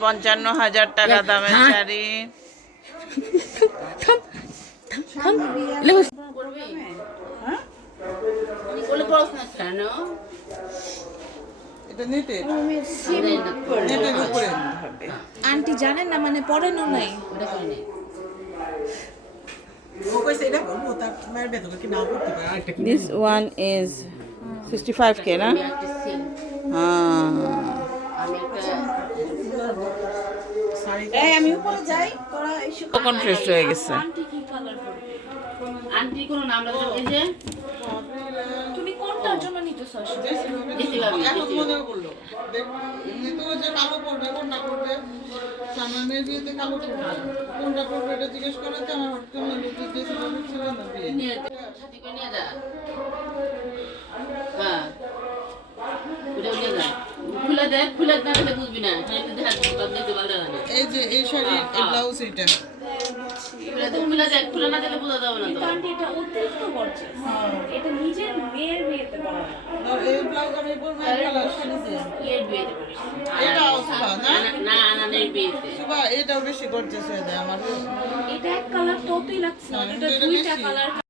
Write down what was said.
পঞ্চান্ন হাজার টাকা দামের হ্যাঁ। শাড়ি। আন্টি জানেন না মানে পড়েনও নাই। This one is sixty five K না? হ্যাঁ আমি একটা শাড়ি এই আমি উপরে যাই তোরা এসে কনফিউজ হয়ে গেছে? আন্টি কি কালার আন্টি কোনো নাম এই যে। তুমি কোনটার জন্য নিতেছ এখন মনে পড়ল। দেখি তো যে কালো পড়বে কোনটা পড়বে সামনের বিয়েতে কালো পড়বে কোনটা পড়বে এটা জিজ্ঞেস করাতে আমার হঠাৎ মনে হলো যে ছিল না বিয়ে? নিয়ে যা হ্যাঁ ওটা নিয়ে যা খুলে দেখ খুলে না বুঝবি না। না এই যে এই শাড়ির ব্লাউজ এটা এটাও বেশি হয়ে যায় আমার। এটা এক কালার ততই লাগছে এটা দুইটা কালার